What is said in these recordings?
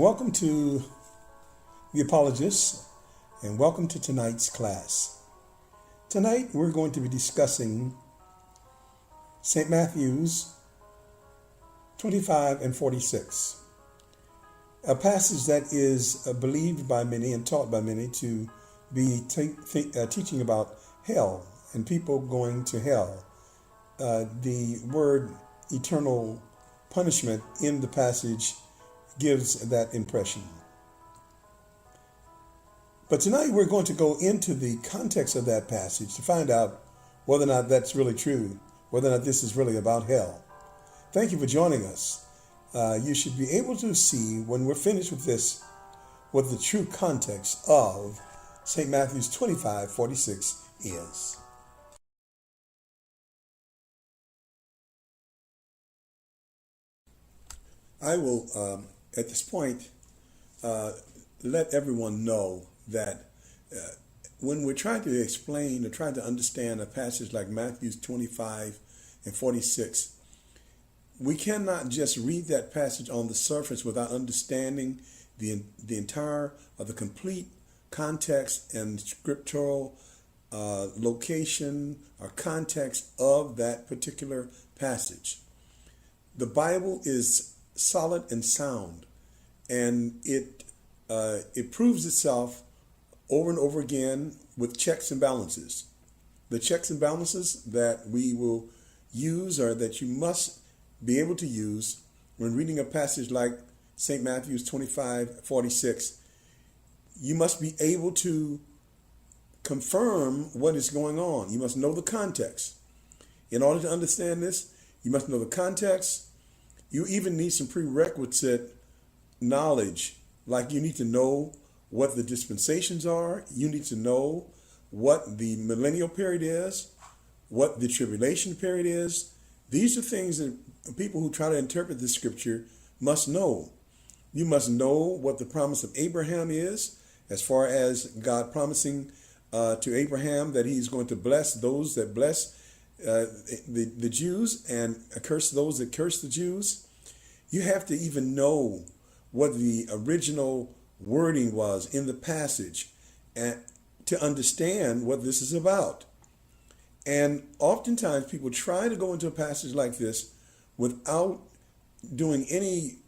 Welcome to The Apologists and welcome to tonight's class. Tonight we're going to be discussing St. Matthew's 25 and 46, a passage that is believed by many and taught by many to be teaching about hell and people going to hell. The word eternal punishment in the passage gives that impression. But tonight we're going to go into the context of that passage to find out whether or not that's really true, whether or not this is really about hell. Thank you for joining us. You should be able to see when we're finished with this what the true context of St. Matthew's 25:46 is. I will, at this point, let everyone know that when we're trying to explain or trying to understand a passage like Matthew's 25 and 46, we cannot just read that passage on the surface without understanding the entire or the complete context and scriptural location or context of that particular passage. The Bible is solid and sound, and it proves itself over and over again with checks and balances. The checks and balances that we will use, or that you must be able to use when reading a passage like St. Matthew's 25:46, you must be able to confirm what is going on. You must know the context. In order to understand this, you must know the context. You even need some prerequisite knowledge, like you need to know what the dispensations are. You need to know what the millennial period is, what the tribulation period is. These are things that people who try to interpret the scripture must know. You must know what the promise of Abraham is, as far as God promising to Abraham that he's going to bless those that bless the Jews and curse those that curse the Jews. You have to even know what the original wording was in the passage and to understand what this is about. And oftentimes people try to go into a passage like this without doing any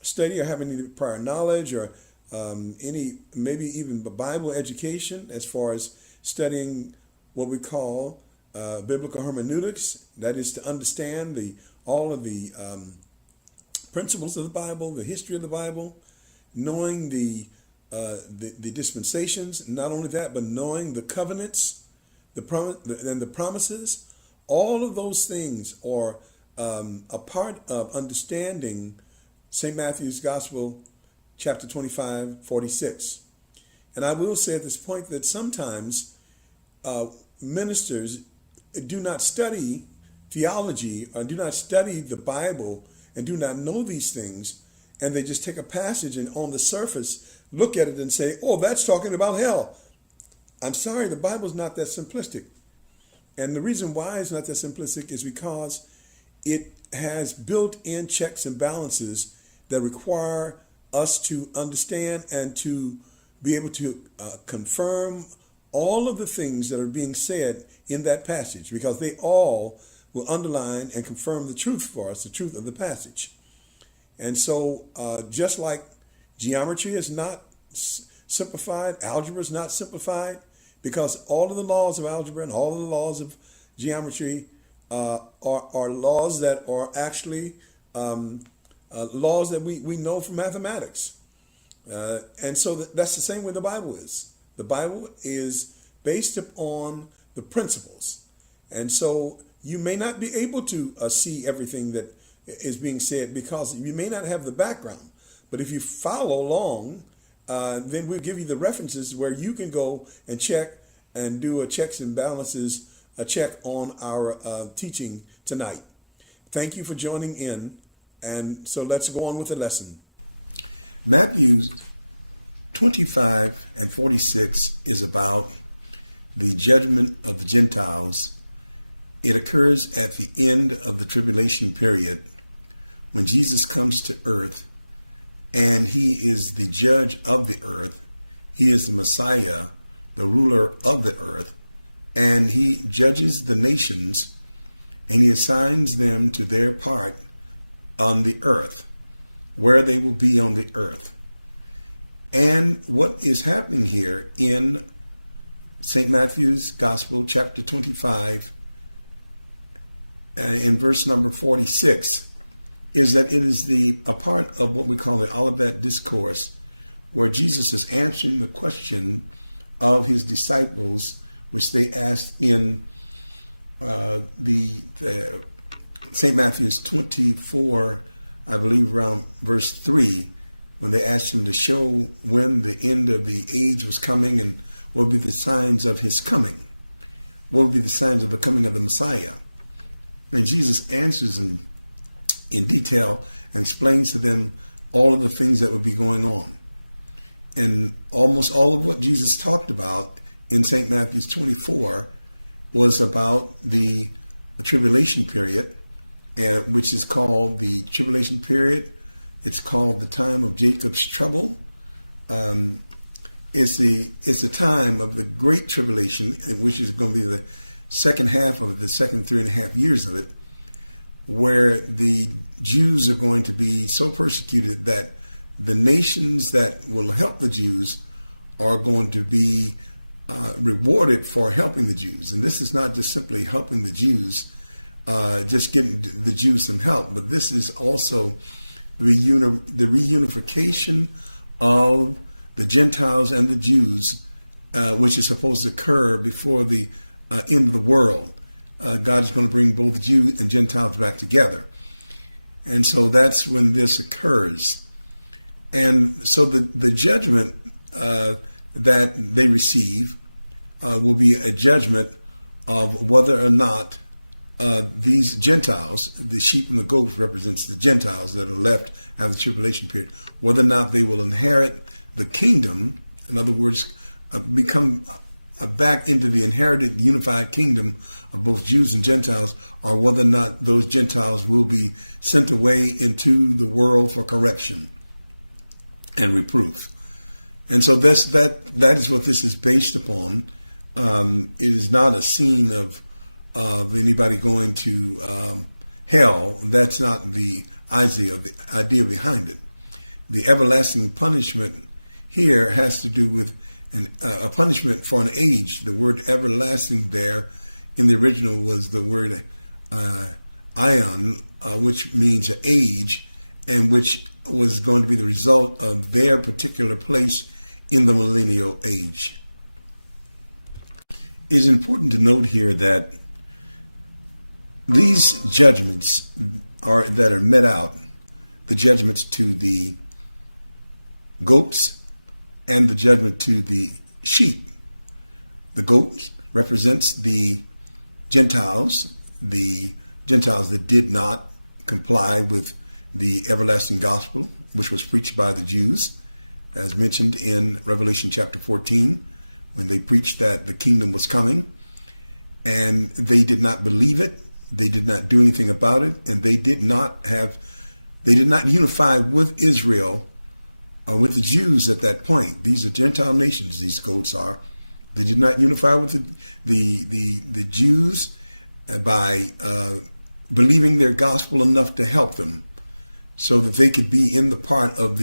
study or having any prior knowledge or any, maybe even Bible education, as far as studying what we call biblical hermeneutics. That is to understand all of the principles of the Bible, the history of the Bible, knowing the dispensations. Not only that, but knowing the covenants, and the promises. All of those things are a part of understanding St. Matthew's Gospel, chapter 25:46. And I will say at this point that sometimes ministers do not study theology or do not study the Bible and do not know these things, and they just take a passage and on the surface look at it and say, oh, that's talking about hell. I'm sorry, the Bible's not that simplistic. And the reason why it's not that simplistic is because it has built-in checks and balances that require us to understand and to be able to confirm all of the things that are being said in that passage, because they all will underline and confirm the truth for us, the truth of the passage. And so just like geometry is not simplified, algebra is not simplified, because all of the laws of algebra and all of the laws of geometry are laws that are actually laws that we know from mathematics. And so that's the same way the Bible is. The Bible is based upon the principles. And so you may not be able to see everything that is being said because you may not have the background. But if you follow along, then we'll give you the references where you can go and check and do a checks and balances, a check on our teaching tonight. Thank you for joining in. And so let's go on with the lesson. Matthew 25 and 46 is about the judgment of the Gentiles. It occurs at the end of the tribulation period when Jesus comes to earth and he is the judge of the earth. He is the Messiah, the ruler of the earth, and he judges the nations, and he assigns them to their part on the earth, where they will be on the earth. And what is happening here in St. Matthew's Gospel, chapter 25, in verse number 46, is that it is a part of what we call the Olivet Discourse, where Jesus is answering the question of his disciples, which they asked in the St. Matthew's 24, I believe around verse 3, when they asked him to show when the end of the age was coming and what would be the signs of his coming. What would be the signs of the coming of the Messiah? And Jesus answers in detail and explains to them all of the things that would be going on. And almost all of what Jesus talked about in St. Matthew's 24 was about the tribulation period, which is called the tribulation period. It's called the time of Jacob's trouble. It's the time of the great tribulation, which is going to be the second half of it, the second 3.5 years of it, where the Jews are going to be so persecuted that the nations that will help the Jews are going to be rewarded for helping the Jews. And this is not just simply helping the Jews, just getting the Jews some help, but this is also the reunification of the Gentiles and the Jews, which is supposed to occur before the end of the world. God is going to bring both Jews and Gentiles back together. And so that's when this occurs. And so the judgment that they receive will be a judgment of whether or not these Gentiles, the sheep and the goats represents the Gentiles that are left after the tribulation period, whether or not they will inherit the kingdom, in other words, become back into the inherited unified kingdom of both Jews and Gentiles, or whether or not those Gentiles will be sent away into the world for correction and reproof. And so that is what this is based upon. It is not a scene of anybody going to hell. That's not the idea behind it. The everlasting punishment here has to do with a punishment for an age. The word everlasting there in the original was the word ion, which means an age, and which was going to be the result of their particular place in the millennial age. It is important to note here that these judgments that are met out, the judgments to the goats and the judgment to the sheep. The goat represents the Gentiles that did not comply with the everlasting gospel, which was preached by the Jews, as mentioned in Revelation chapter 14, when they preached that the kingdom was coming, and they did not believe it. They did not do anything about it, and they did not unify with Israel or with the Jews at that point. These are Gentile nations, these goats are. They did not unify with the Jews by believing their gospel enough to help them so that they could be in the part of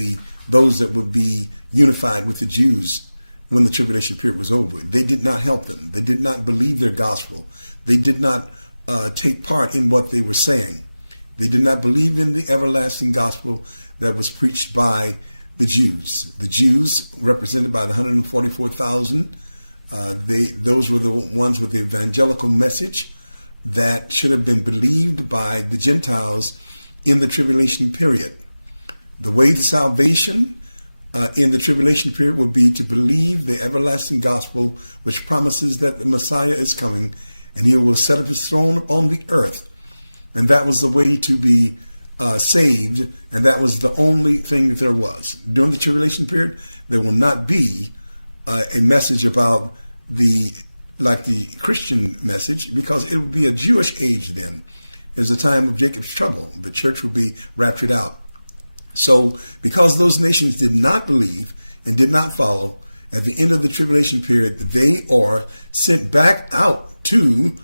those that would be unified with the Jews when the tribulation period was over. They did not help them. They did not believe their gospel. They did not take part in what they were saying. They did not believe in the everlasting gospel that was preached by the Jews. The Jews, represented by the 144,000, those were the ones with the evangelical message that should have been believed by the Gentiles in the tribulation period. The way to salvation in the tribulation period would be to believe the everlasting gospel, which promises that the Messiah is coming and he will set up his throne upon the earth. And that was the way to be saved, and that was the only thing that there was. During the tribulation period, there will not be a message about like the Christian message, because it would be a Jewish age then. It's the time of Jacob's trouble. The church will be raptured out. So because those nations did not believe and did not follow, at the end of the tribulation period, they are sent back out to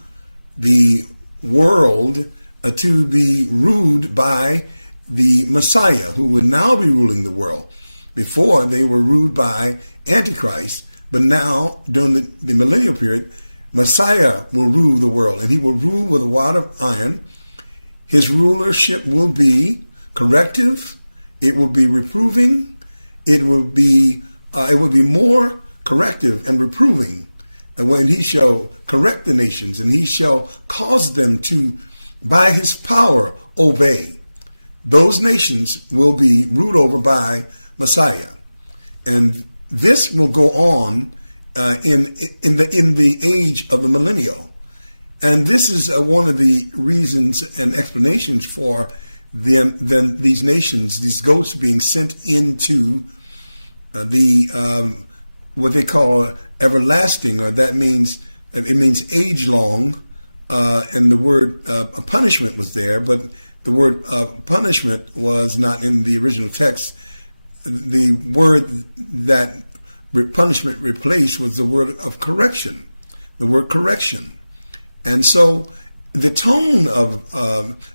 the world to be ruled by the Messiah, who would now be ruling the world. Before, they were ruled by Antichrist, but now, during the millennial period, Messiah will rule the world, and he will rule with a rod of iron. His rulership will be corrective, it will be reproving, it will be more corrective and reproving. And when he shall correct the nations, and he shall cause them to, by his power, obey, those nations will be ruled over by Messiah. And this will go on in the age of the millennial. And this is one of the reasons and explanations for these nations, these goats being sent into what they call everlasting, or it means age long, and the word punishment was there, but the word punishment was not in the original text. The word that punishment replaced was the word of correction, the word correction. And so the tone of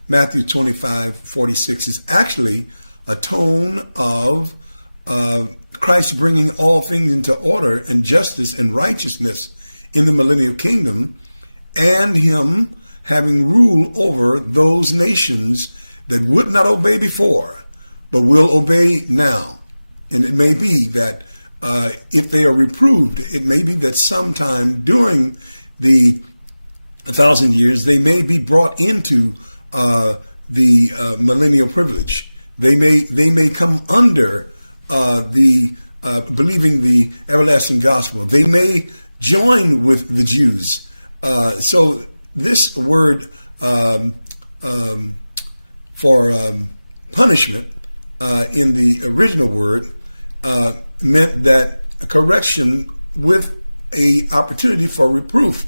Matthew 25:46 is actually a tone of Christ bringing all things into order and justice and righteousness in the millennial kingdom, and him having rule over those nations that would not obey before, but will obey now. And it may be that if they are reproved, it may be that sometime during the 1,000 years, they may be brought into the millennial privilege. They may come under believing the everlasting gospel. They may join with the Jews. So this word for punishment in the original word meant that a correction with a opportunity for reproof.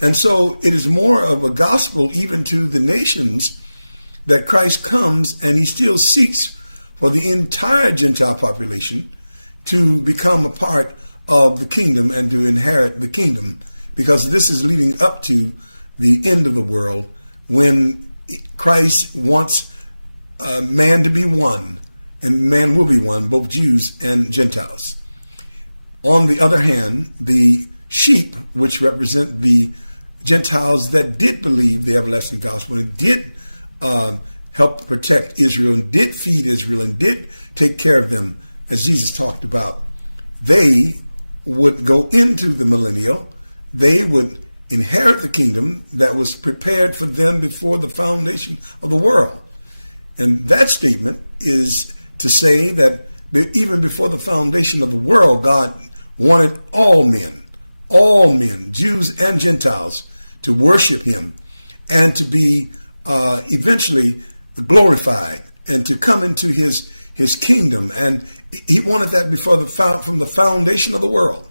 And so it is more of a gospel even to the nations that Christ comes, and he still seeks for the entire Gentile population to become a part of the kingdom and to inherit the kingdom, because this is leading up to the end of the world, when Christ wants man to be one, and man will be one, both Jews and Gentiles. On the other hand, the sheep, which represent the Gentiles that did believe the everlasting gospel and did help protect Israel and did feed Israel and did take care of them, as Jesus talked about, they would go into the millennial. They would inherit the kingdom that was prepared for them before the foundation of the world. And that statement is to say that even before the foundation of the world, God wanted all men, Jews and Gentiles, to worship him and to be eventually glorified and to come into his kingdom. And he wanted that from the foundation of the world.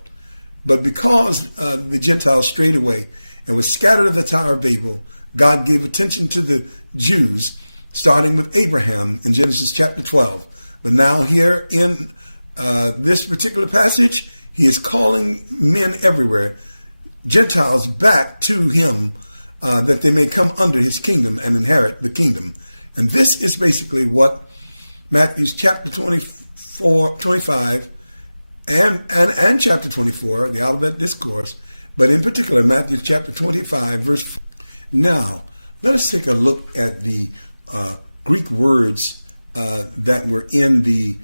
But because the Gentiles strayed away and were scattered at the Tower of Babel, God gave attention to the Jews, starting with Abraham in Genesis chapter 12. But now here in this particular passage, he is calling men everywhere, Gentiles, back to him, that they may come under his kingdom and inherit the kingdom. And this is basically what Matthew's chapter 25 and chapter 24, the Olivet Discourse, but in particular Matthew chapter 25, verse 4. Now, let us take a look at the Greek words that were in the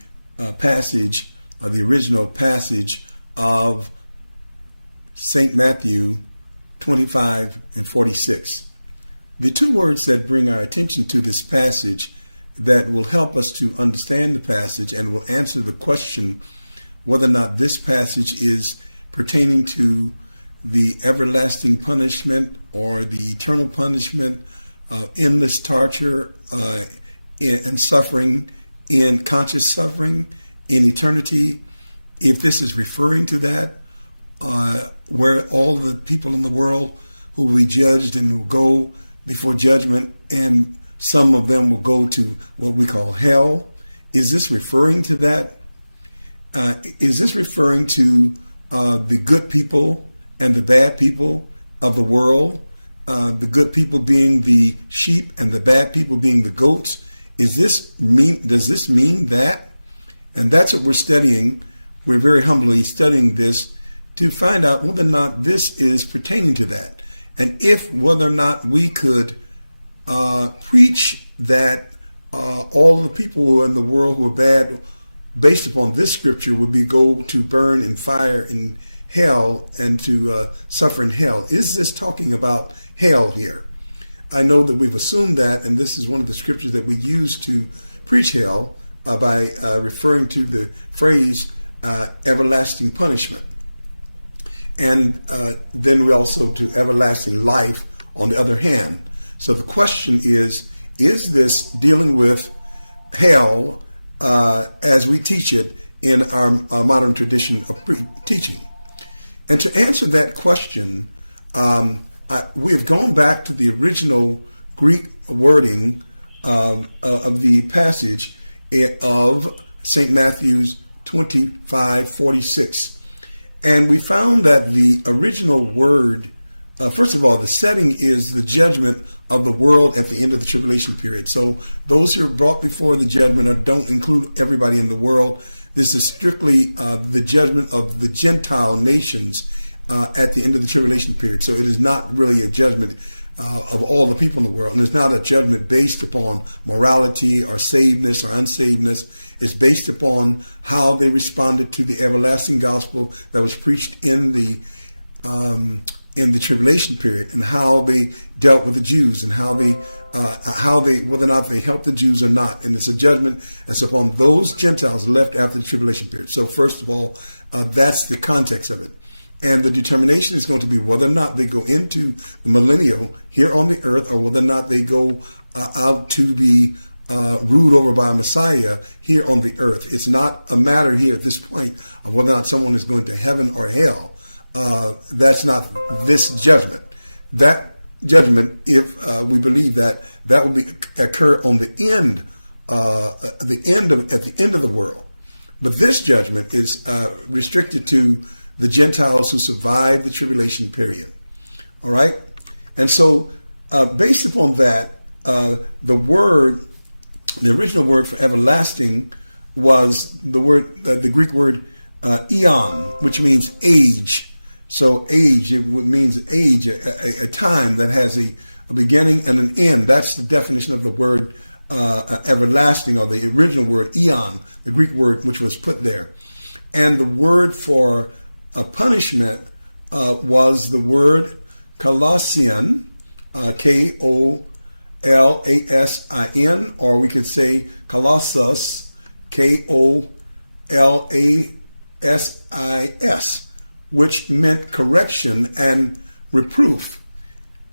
passage, the original passage of St. Matthew 25 and 46. The two words that bring our attention to this passage that will help us to understand the passage and will answer the question whether or not this passage is pertaining to the everlasting punishment or the eternal punishment, endless torture and suffering, in conscious suffering in eternity, if this is referring to that, where all the people in the world who will be judged and will go before judgment, and some of them will go to what we call hell, is this referring to that? Is this referring to the good people and the bad people of the world? The good people being the sheep and the bad people being the goats? Does this mean that? And that's what we're studying. We're very humbly studying this to find out whether or not this is pertaining to that. And whether or not we could preach that all the people in the world who are bad, based upon this scripture, would go to burn in fire in hell and to suffer in hell. Is this talking about hell here? I know that we've assumed that, and this is one of the scriptures that we use to preach hell by referring to the phrase everlasting punishment. And then we also to everlasting life on the other hand. So the question is this dealing with hell as we teach it in our modern tradition of teaching? And to answer that question, we have gone back to the original Greek wording of the passage of St. Matthew's 25:46. And we found that the original word, first of all, the setting is the judgment of the world at the end of the tribulation period. So those who are brought before the judgment don't include everybody in the world. This is strictly the judgment of the Gentile nations at the end of the tribulation period. So it is not really a judgment of all the people in the world. And it's not a judgment based upon morality or savedness or unsavedness. It's based upon how they responded to the everlasting gospel that was preached in the tribulation period, and how they dealt with the Jews, and how they whether or not they helped the Jews or not. And it's a judgment that's upon those Gentiles left after the tribulation period. So first of all, that's the context of it. And the determination is going to be whether or not they go into the millennial here on the earth, or whether or not they go out to be ruled over by a Messiah here on the earth. It's not a matter here at this point of whether or not someone is going to heaven or hell. That's not this judgment. That judgment, if we believe that will occur on the end at the end of the world. But this judgment is restricted to the Gentiles who survived the tribulation period. All right? And so based upon that, the original word for everlasting was the Greek word eon, which means age. So age, it means age, a time that has a beginning and an end. That's the definition of the word everlasting, or the original word eon, the Greek word which was put there. And the word for a punishment was the word Kolasin, Kolasin, or we could say Kolossus, Kolassis, which meant correction and reproof.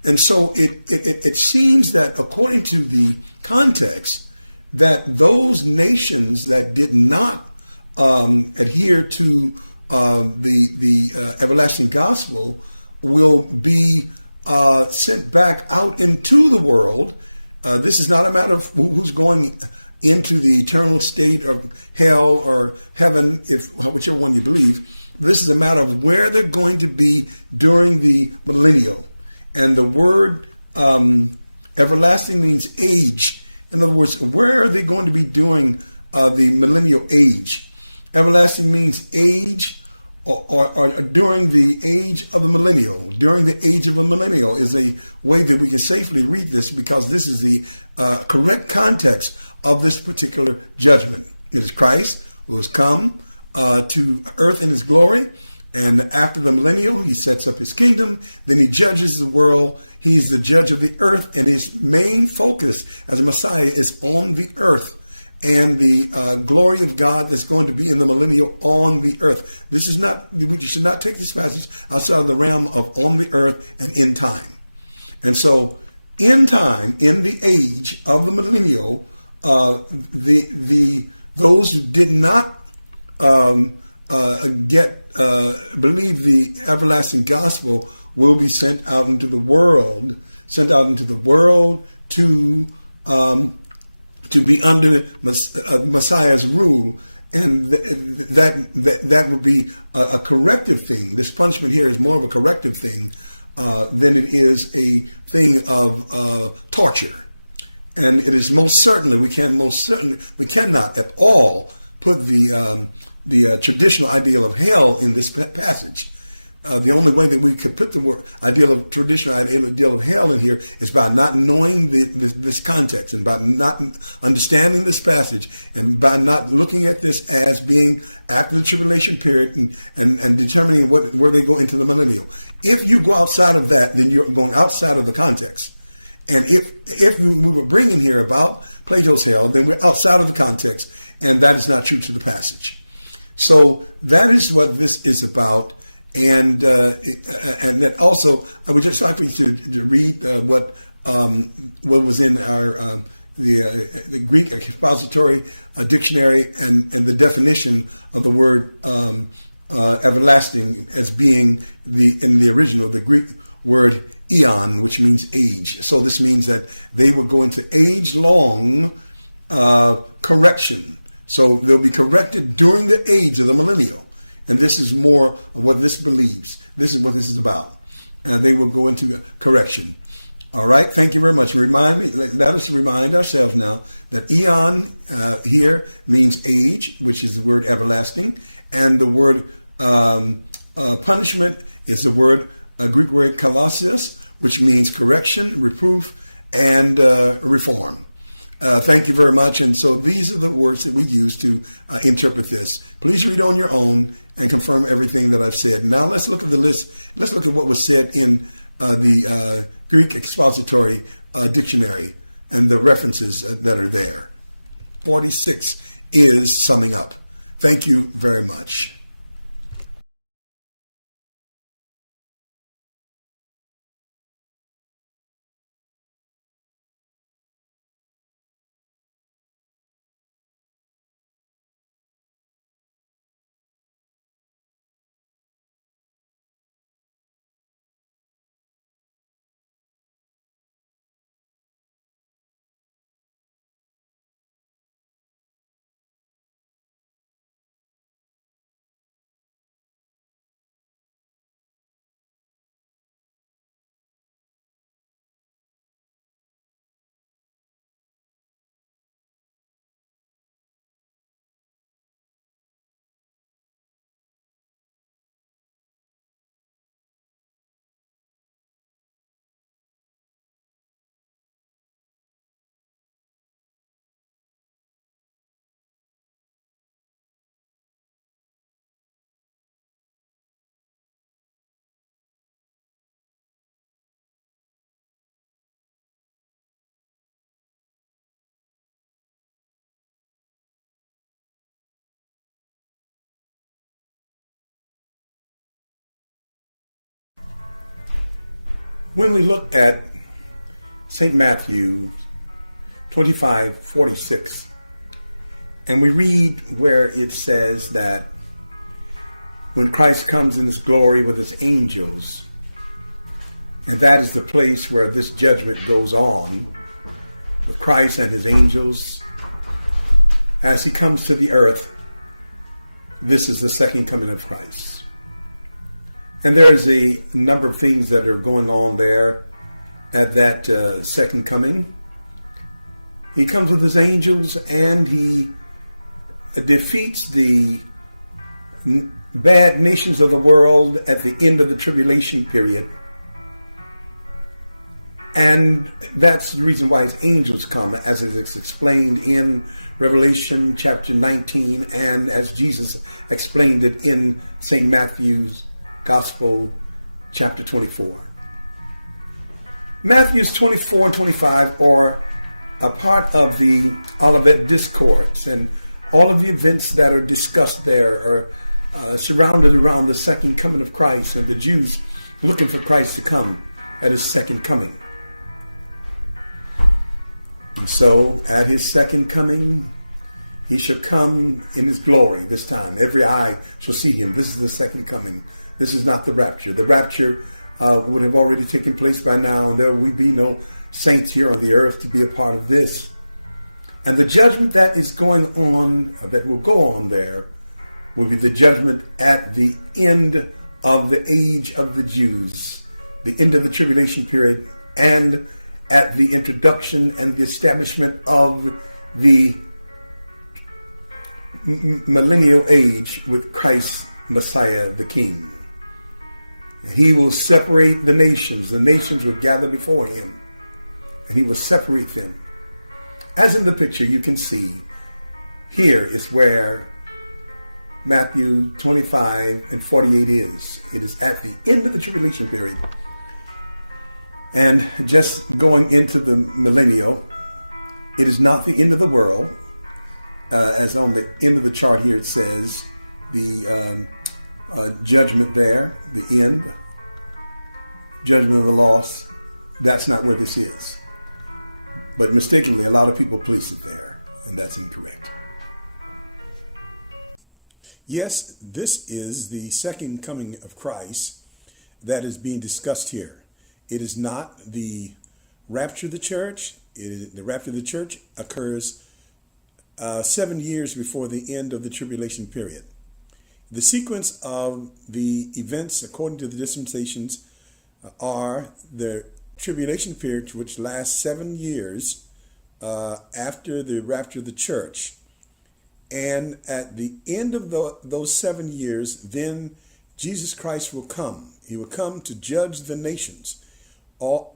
And so it seems that according to the context, that those nations that did not adhere to the everlasting gospel will be sent back out into the world. This is not a matter of who's going into the eternal state of hell or heaven, whichever one you believe. This is a matter of where they're going to be during the millennial. And the word everlasting means age. In other words, where are they going to be during the millennial age? Everlasting means age, or during the age of the millennial. During the age of a millennial is a way that we can safely read this, because this is the correct context of this particular judgment. It is Christ who has come to earth in his glory, and after the millennial, he sets up his kingdom. Then he judges the world. He's the judge of the earth, and his main focus as a Messiah is on the earth, and the glory of God that's going to be in the millennial on the earth. This is not, we should not take this passage outside of the realm of on the earth and in time. And so in time, in the age of the millennial, those who did not believe the everlasting gospel will be sent out into the world to to be under Messiah's rule, and that would be a corrective thing. This punishment here is more of a corrective thing than it is a thing of torture. And it is most certainly we cannot at all put the traditional ideal of hell in this passage. The only way that we could put the traditional ideal of hell in here is by not knowing this context, and by not understanding this passage, and by not looking at this as being after the tribulation period and determining where they go into the millennial. If you go outside of that, then you're going outside of the context. And if we were bringing here about Plato's hell, then we're outside of the context, and that is not true to the passage. So that is what this is about. And then also, I would just like for you to read what was in our the Greek expository dictionary and the definition of the word everlasting as being in the original, the Greek word eon, which means age. So this means that they would go into age-long correction. So they'll be corrected during the age of the millennial. And this is more of what this believes. This is what this is about. They will go into correction. All right. Thank you very much. Let us remind ourselves now that eon here means age, which is the word everlasting. And the word punishment is the word Greek word kalasios, which means correction, reproof, and reform. Thank you very much. And so these are the words that we use to interpret this. Please read on your own and confirm everything that I've said. Now let's look at the list. Let's look at what was said in the Greek expository dictionary and the references that are there. 46 is summing up. Thank you very much. When we look at St. Matthew 25:46, and we read where it says that when Christ comes in his glory with his angels, and that is the place where this judgment goes on, with Christ and his angels, as he comes to the earth, this is the second coming of Christ. And there is a number of things that are going on there at that second coming. He comes with his angels and he defeats the bad nations of the world at the end of the tribulation period. And that's the reason why his angels come, as it is explained in Revelation chapter 19, and as Jesus explained it in St. Matthew's Gospel, chapter 24. Matthews 24 and 25 are a part of the Olivet Discourse, and all of the events that are discussed there are surrounded around the second coming of Christ and the Jews looking for Christ to come at his second coming. And so, at his second coming, he shall come in his glory this time. Every eye shall see him. This is the second coming. This is not the rapture. The rapture would have already taken place by now, and there will be no saints here on the earth to be a part of this. And the judgment that is going on, that will go on there, will be the judgment at the end of the age of the Jews, the end of the tribulation period, and at the introduction and the establishment of the millennial age with Christ Messiah the King. He will separate the nations. The nations will gather before him, and he will separate them. As in the picture you can see, here is where Matthew 25 and 48 is. It is at the end of the tribulation period. And just going into the millennial, it is not the end of the world. As on the end of the chart here it says, the judgment there, the end, judgment of the lost. That's not where this is. But mistakenly, a lot of people place it there, and that's incorrect. Yes, this is the second coming of Christ that is being discussed here. It is not the rapture of the church. The rapture of the church occurs 7 years before the end of the tribulation period. The sequence of the events according to the dispensations are the tribulation period, which lasts 7 years after the rapture of the church. And at the end of those 7 years, then Jesus Christ will come. He will come to judge the nations.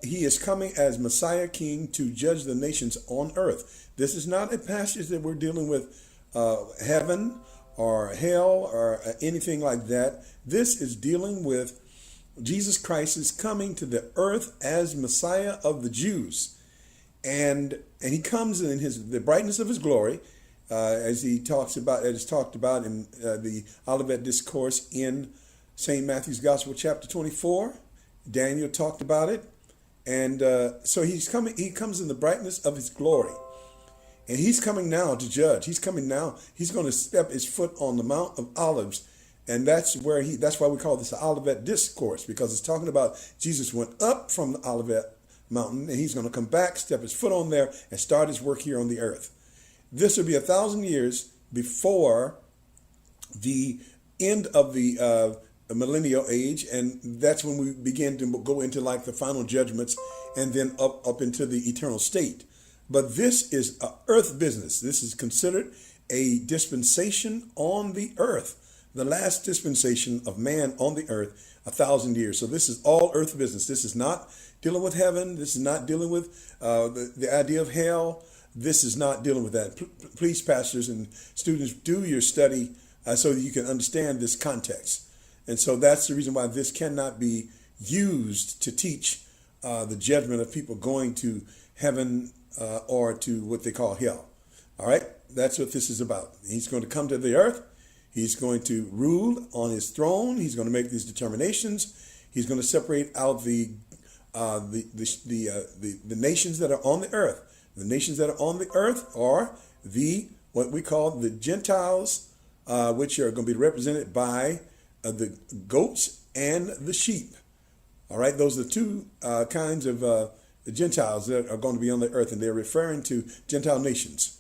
He is coming as Messiah King to judge the nations on earth. This is not a passage that we're dealing with heaven or hell or anything like that. This is dealing with Jesus Christ is coming to the earth as Messiah of the Jews. And he comes in the brightness of his glory, as he talks about, as talked about in the Olivet Discourse in St. Matthew's Gospel, chapter 24. Daniel talked about it. And so he's coming, he comes in the brightness of his glory. And he's coming now to judge. He's coming now. He's going to step his foot on the Mount of Olives. And that's why we call this the Olivet Discourse, because it's talking about Jesus went up from the Olivet Mountain and he's going to come back, step his foot on there and start his work here on the earth. This will be 1,000 years before the end of the millennial age. And that's when we begin to go into like the final judgments and then up into the eternal state. But this is a earth business. This is considered a dispensation on the earth. The last dispensation of man on the earth, 1,000 years. So this is all earth business. This is not dealing with heaven. This is not dealing with the idea of hell. This is not dealing with that. Please, pastors and students, do your study so that you can understand this context. And so that's the reason why this cannot be used to teach the judgment of people going to heaven or to what they call hell. All right, that's what this is about. He's going to come to the earth. He's going to rule on his throne. He's going to make these determinations. He's going to separate out the nations that are on the earth. The nations that are on the earth are what we call the Gentiles, which are going to be represented by the goats and the sheep. All right, those are the two kinds of the Gentiles that are going to be on the earth, and they're referring to Gentile nations.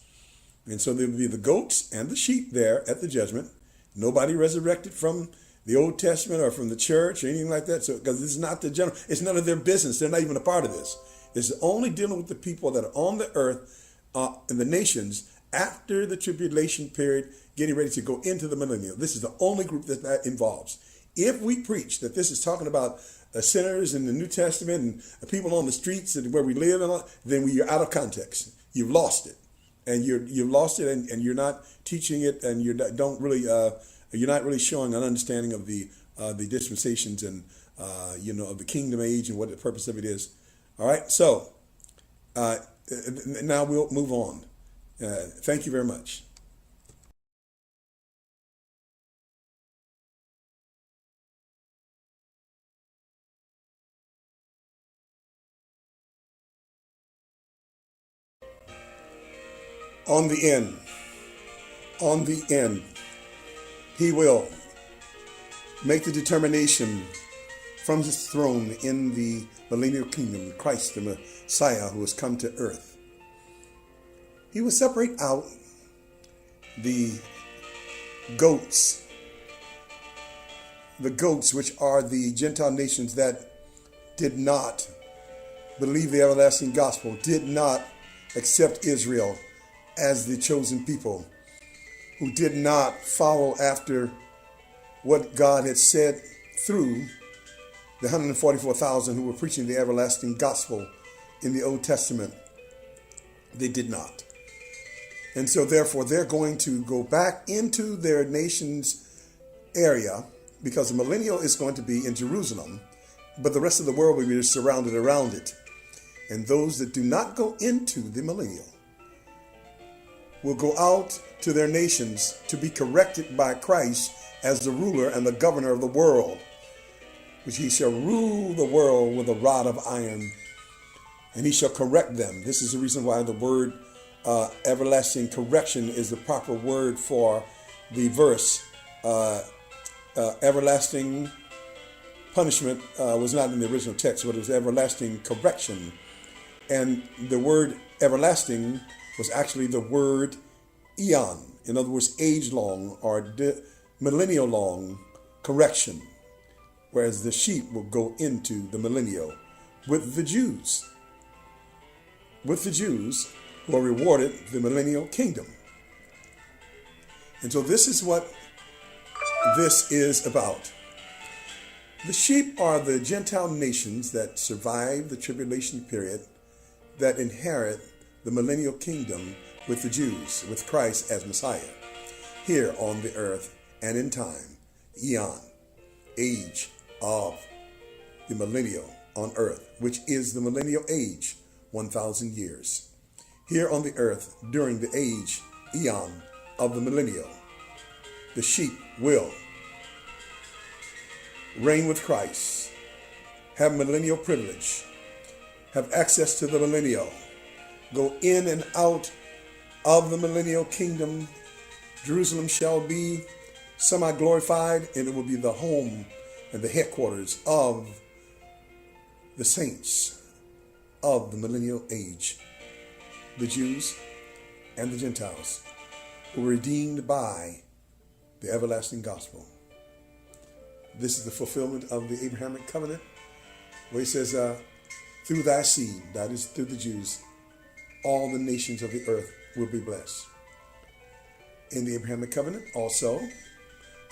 And so there will be the goats and the sheep there at the judgment. Nobody resurrected from the Old Testament or from the church or anything like that. So, because this is not the general, it's none of their business. They're not even a part of this. This is only dealing with the people that are on the earth and the nations after the tribulation period, getting ready to go into the millennium. This is the only group that involves. If we preach that this is talking about sinners in the New Testament and people on the streets and where we live, then we are out of context. You've lost it. And you've lost it, and you're not teaching it, and you're not really showing an understanding of the dispensations and of the kingdom age and what the purpose of it is. All right, so now we'll move on. Thank you very much. On the end, he will make the determination from his throne in the millennial kingdom, Christ the Messiah who has come to earth. He will separate out the goats, which are the Gentile nations that did not believe the everlasting gospel, did not accept Israel as the chosen people, who did not follow after what God had said through the 144,000 who were preaching the everlasting gospel in the Old Testament. They did not. And so therefore they're going to go back into their nation's area, because the millennial is going to be in Jerusalem, but the rest of the world will be surrounded around it. And those that do not go into the millennial will go out to their nations to be corrected by Christ as the ruler and the governor of the world, which he shall rule the world with a rod of iron, and he shall correct them. This is the reason why the word everlasting correction is the proper word for the verse. Everlasting punishment was not in the original text, but it was everlasting correction. And the word everlasting was actually the word eon. In other words, age long or millennial long correction. Whereas the sheep will go into the millennial with the Jews. With the Jews who are rewarded the millennial kingdom. And so this is what this is about. The sheep are the Gentile nations that survive the tribulation period, that inherit the millennial kingdom with the Jews, with Christ as Messiah, here on the earth and in time, eon, age of the millennial on earth, which is the millennial age, 1,000 years. Here on the earth, during the age, eon of the millennial, the sheep will reign with Christ, have millennial privilege, have access to the millennial, go in and out of the millennial kingdom. Jerusalem shall be semi-glorified, and it will be the home and the headquarters of the saints of the millennial age, the Jews and the Gentiles, who were redeemed by the everlasting gospel. This is the fulfillment of the Abrahamic covenant, where he says, through thy seed, that is through the Jews, all the nations of the earth will be blessed. In the Abrahamic covenant also,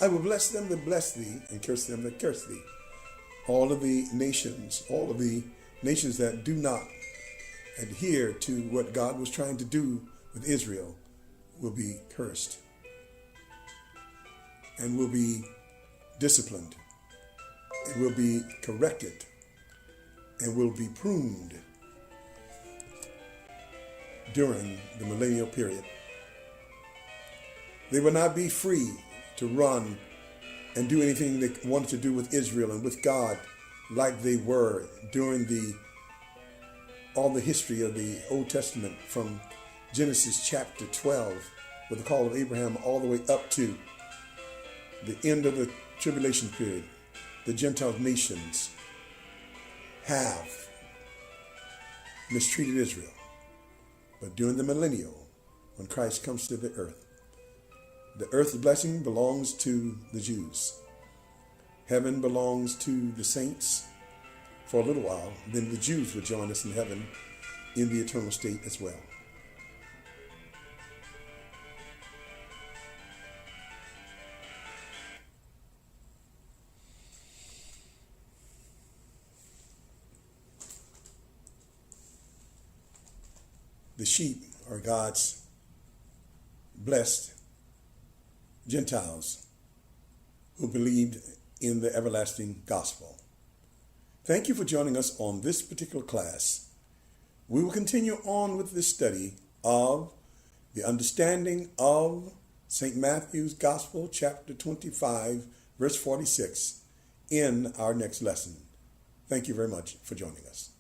I will bless them that bless thee and curse them that curse thee. All of the nations that do not adhere to what God was trying to do with Israel will be cursed and will be disciplined. It will be corrected and will be pruned during the millennial period. They will not be free to run and do anything they wanted to do with Israel and with God like they were during all the history of the Old Testament, from Genesis chapter 12 with the call of Abraham all the way up to the end of the tribulation period. The Gentile nations have mistreated Israel. But during the millennial, when Christ comes to the earth's blessing belongs to the Jews. Heaven belongs to the saints for a little while. Then the Jews will join us in heaven in the eternal state as well. The sheep are God's blessed Gentiles who believed in the everlasting gospel. Thank you for joining us on this particular class. We will continue on with this study of the understanding of St. Matthew's Gospel, chapter 25, verse 46, in our next lesson. Thank you very much for joining us.